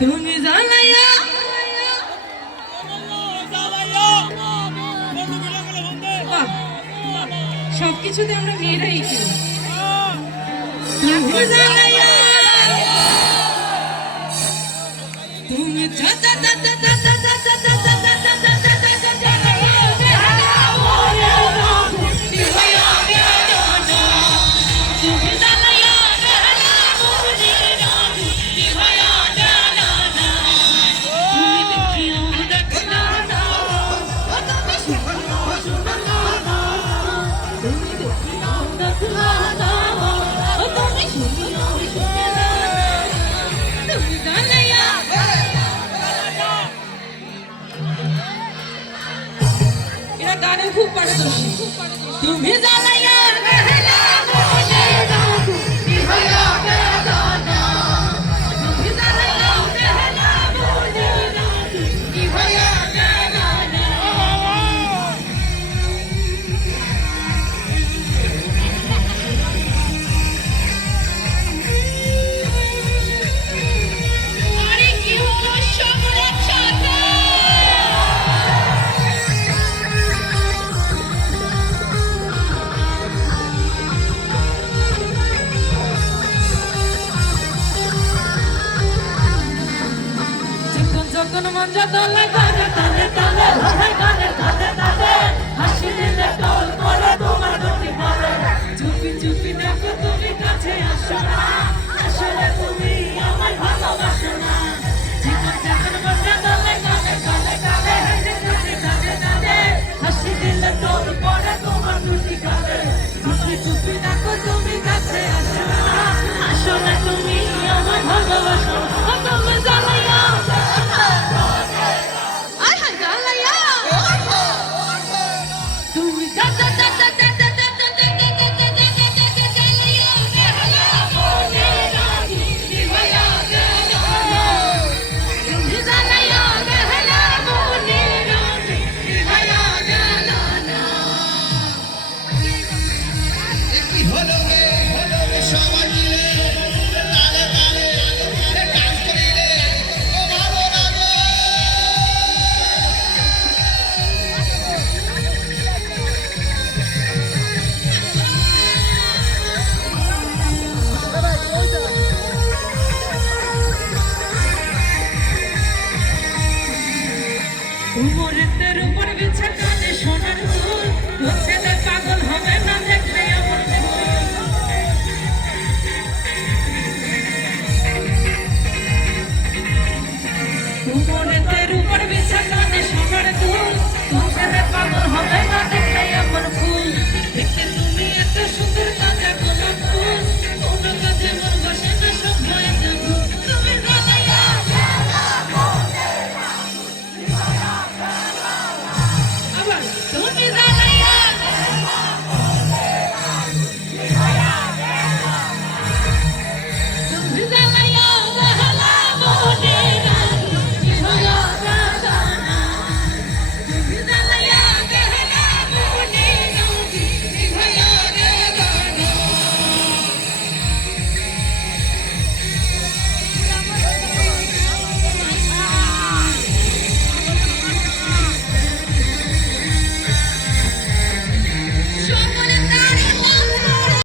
তুমি জ্বালাইয়া সবকিছুতে আমরা মেয়েরাই তুমি জ্বালাইয়া তুমি গানে খুব পারদর্শী তুমি জ্বালাইয়া যখন মন যতলে গানে তালে তালে ভাই গানে তালে তালে হাসি দিলে টল করে তোমার দুটি বলে চুপি চুপি দেখো তুমি কাছে আসো না আসলে তুমি আমার ভালোবাসো না জীবন যখন মন যতলে গানে তালে তালে হাসি তালে তালে হাসি দিলে টল করে তোমার দুটি গালে চুপি চুপি দেখো তুমি কাছে আসো না আসলে তুমি আমার ভালোবাসো না তুমি জ্বালাইয়া কি হলো